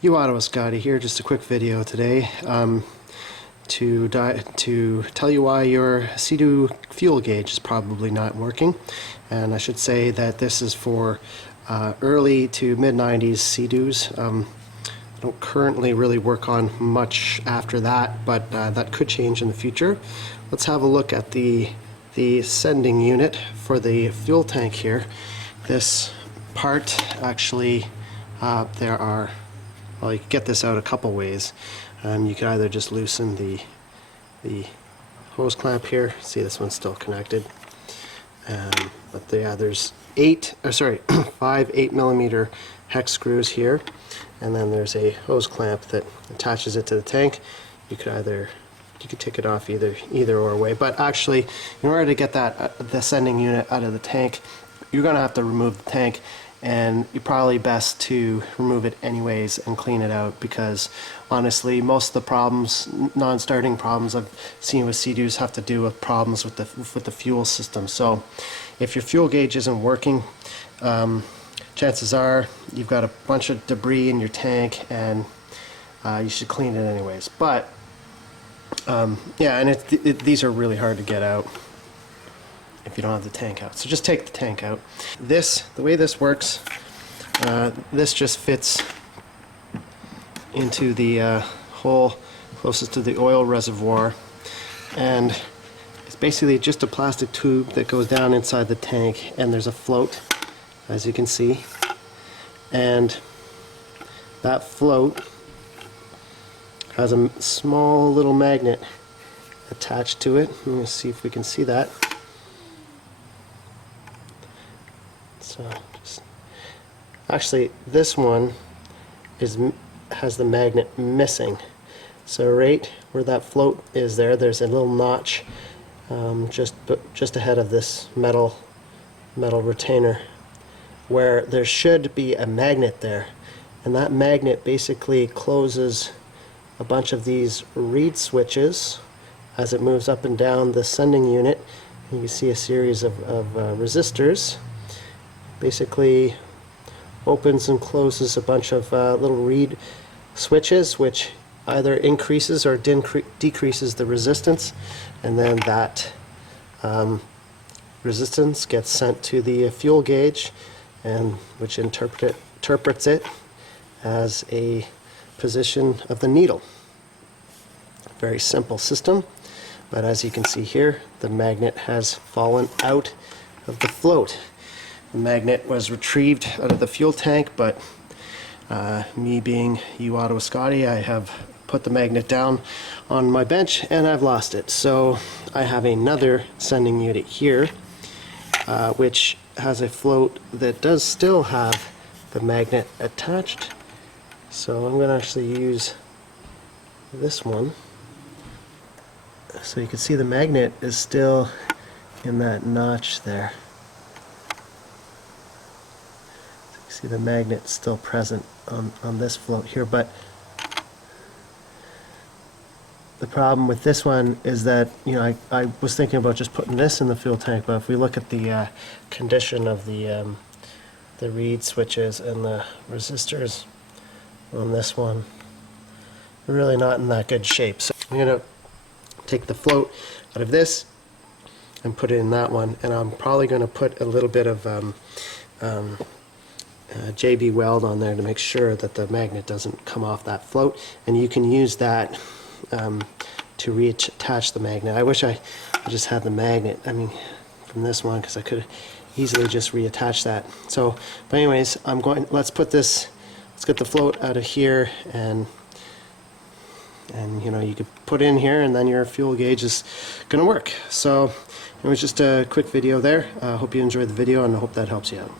Scotty here, just a quick video today to tell you why your Sea-Doo fuel gauge is probably not working. And I should say that this is for early to mid-90s Sea-Doos. I don't currently really work on much after that, but that could change in the future. Let's have a look at the sending unit for the fuel tank here. This part actually, well, you can get this out a couple ways. You can either just loosen the hose clamp here. See, this one's still connected. But yeah, there's 5 8mm hex screws here, and then there's a hose clamp that attaches it to the tank. You could take it off either or way. But actually, in order to get the sending unit out of the tank, you're going to have to remove the tank, and you're probably best to remove it anyways and clean it out, because honestly most of the problems, non-starting problems I've seen with Sea-Doos have to do with problems with the fuel system. So if your fuel gauge isn't working, chances are you've got a bunch of debris in your tank, and you should clean it anyways. But yeah, and these are really hard to get out if you don't have the tank out. So just take the tank out. The way this works, this just fits into the hole closest to the oil reservoir, and it's basically just a plastic tube that goes down inside the tank, and there's a float, as you can see, and that float has a small little magnet attached to it. Let me see if we can see that. So actually this one has the magnet missing. So right where that float is there's a little notch just ahead of this metal retainer, where there should be a magnet there, and that magnet basically closes a bunch of these reed switches as it moves up and down the sending unit. You can see a series of resistors. Basically opens and closes a bunch of little reed switches, which either increases or decreases the resistance, and then that resistance gets sent to the fuel gauge, and which interprets it as a position of the needle. Very simple system, but as you can see here, the magnet has fallen out of the float. The magnet was retrieved out of the fuel tank, but me being Scotty, I have put the magnet down on my bench and I've lost it. So I have another sending unit here, which has a float that does still have the magnet attached. So I'm going to actually use this one. So you can see the magnet is still in that notch there. See, the magnet's still present on this float here, but the problem with this one is that, you know, I was thinking about just putting this in the fuel tank, but if we look at the condition of the reed switches and the resistors on this one, they're really not in that good shape. So I'm going to take the float out of this and put it in that one, and I'm probably going to put a little bit of JB weld on there to make sure that the magnet doesn't come off that float, and you can use that to reattach the magnet. I wish I just had the magnet, from this one, because I could easily just reattach that. So, but anyways, let's get the float out of here, and you know, you could put in here, and then your fuel gauge is gonna work. So it was just a quick video there. I hope you enjoyed the video, and I hope that helps you out.